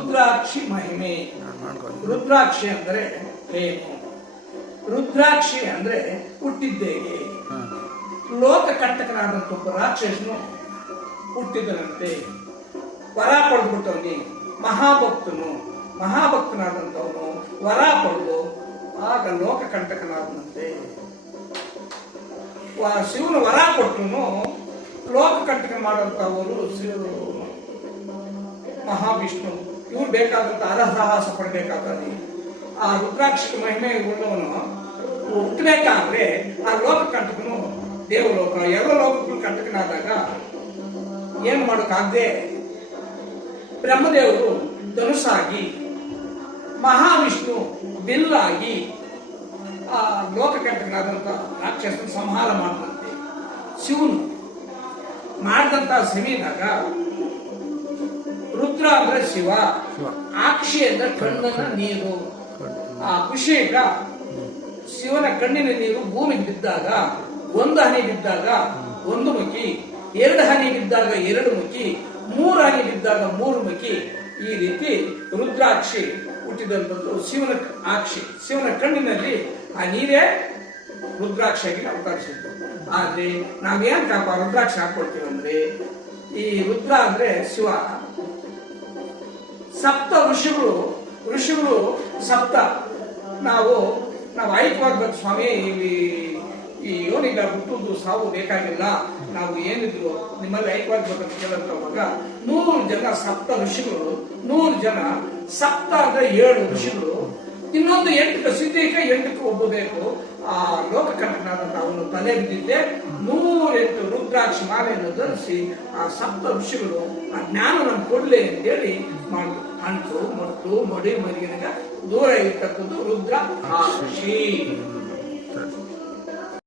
ರುದ್ರಾಕ್ಷಿ ಮಹಿಮೆ. ರುದ್ರಾಕ್ಷಿ ಅಂದರೆ ಏನು? ರುದ್ರಾಕ್ಷಿ ಅಂದ್ರೆ ಹುಟ್ಟಿದ್ದೇಗೆ. ಲೋಕ ಕಂಟಕನಾದಂತ ಒಬ್ಬ ರಾಕ್ಷಸನು ಹುಟ್ಟಿದನಂತೆ. ವರ ಪಡೆದ್ಬಿಟ್ಟವನಿ ಮಹಾಭಕ್ತನಾದಂಥವನು ವರ ಪಡೆದು ಆಗ ಲೋಕ ಕಂಟಕನಾದನಂತೆ. ಶಿವನ ವರ ಕೊಟ್ಟನು ಲೋಕ ಕಂಟಕ ಮಾಡುವಂತವರು ಮಹಾವಿಷ್ಣು. ಇವ್ರು ಬೇಕಾದಂತ ಅರಸಾಹಸ ಪಡಬೇಕಾದ್ರೆ ಆ ರುದ್ರಾಕ್ಷಿ ಮಹಿಮೆ ಉಳ್ಳವನು ಹುಟ್ಟಬೇಕಾದ್ರೆ ಆ ಲೋಕ ಕಂಟಕನು ದೇವಲೋಕ ಎಲ್ಲ ಲೋಕಕ್ಕೂ ಕಂಟಕನಾದಾಗ ಏನು ಮಾಡೋಕ್ಕಾಗದೆ ಬ್ರಹ್ಮದೇವರು ಧನುಸ್ಸಾಗಿ ಮಹಾವಿಷ್ಣು ಬಿಲ್ಲಾಗಿ ಆ ಲೋಕ ಕಂಟಕನಾದಂತ ರಾಕ್ಷಸನ ಸಂಹಾರ ಮಾಡಿದಂತೆ. ಶಿವನು ಮಾಡಿದಂತ ಸವಿದಾಗ ರುದ್ರ ಅಂದ್ರೆ ಶಿವ, ಆಕ್ಷಿ ಅಂದ್ರೆ ಕಣ್ಣನ ನೀರು. ಆ ಖುಷಿಗ ಶಿವನ ಕಣ್ಣಿನ ನೀರು ಭೂಮಿಗೆ ಬಿದ್ದಾಗ ಒಂದು ಹನಿ ಬಿದ್ದಾಗ ಒಂದು ಮುಖಿ, ಎರಡು ಹನಿ ಬಿದ್ದಾಗ ಎರಡು ಮುಖಿ, ಮೂರು ಹನಿ ಬಿದ್ದಾಗ ಮೂರು ಮುಖಿ. ಈ ರೀತಿ ರುದ್ರಾಕ್ಷಿ ಹುಟ್ಟಿದಂಥದ್ದು ಶಿವನ ಆಕ್ಷಿ. ಶಿವನ ಕಣ್ಣಿನಲ್ಲಿ ಆ ನೀರೇ ರುದ್ರಾಕ್ಷಿಯಾಗಿ ಅವತರಿಸಿತ್ತು. ಆದ್ರೆ ನಾವೇನ್ ರುದ್ರಾಕ್ಷಿ ಹಾಕೊಳ್ತೀವಿ ಅಂದ್ರೆ ಈ ರುದ್ರ ಅಂದ್ರೆ ಶಿವ. ಸಪ್ತ ಋಷಿಗಳು ಸಪ್ತ. ನಾವು ಐಕ್ಯವಾಗ್ಬೇಕು ಸ್ವಾಮಿ, ಈ ಯೋನಿಗ ಹುಟ್ಟುದು ಸಾವು ಬೇಕಾಗಿಲ್ಲ, ನಾವು ಏನಿದ್ರು ನಿಮ್ಮಲ್ಲಿ ಐಕ್ಯವಾಗ್ಬೇಕಂತ ಕೇಳುವಾಗ 100 ಜನ ಸಪ್ತ ಋಷಿಗಳು, 100 ಜನ ಸಪ್ತ ಅಂದ್ರೆ 7 ಋಷಿಗಳು, ಇನ್ನೊಂದು 8 ಸಿದ್ಧಿಗೆ 8ಕ್ಕೆ ಒಬ್ಬಬೇಕು. ಆ ಲೋಕ ಕಂಟಕನಾದಂತ ಅವನು ತಲೆ ಬಿದ್ದಿದ್ದೆ 108 ರುದ್ರಾಕ್ಷಿ ಮಾಲೆಯನ್ನು ಧರಿಸಿ ಆ ಸಪ್ತ ಋಷಿಗಳು ಆ ಜ್ಞಾನ ನಮ್ಗೆ ಕೊಡ್ಲಿ ಅಂತೇಳಿ ಮಾಡಿದ್ರು. ಅಂಟು ಮತ್ತು ಮಡಿ ಮರಿಗಿನ ದೂರ ಇರ್ತಕ್ಕಂಥ ರುದ್ರಾಕ್ಷಿ.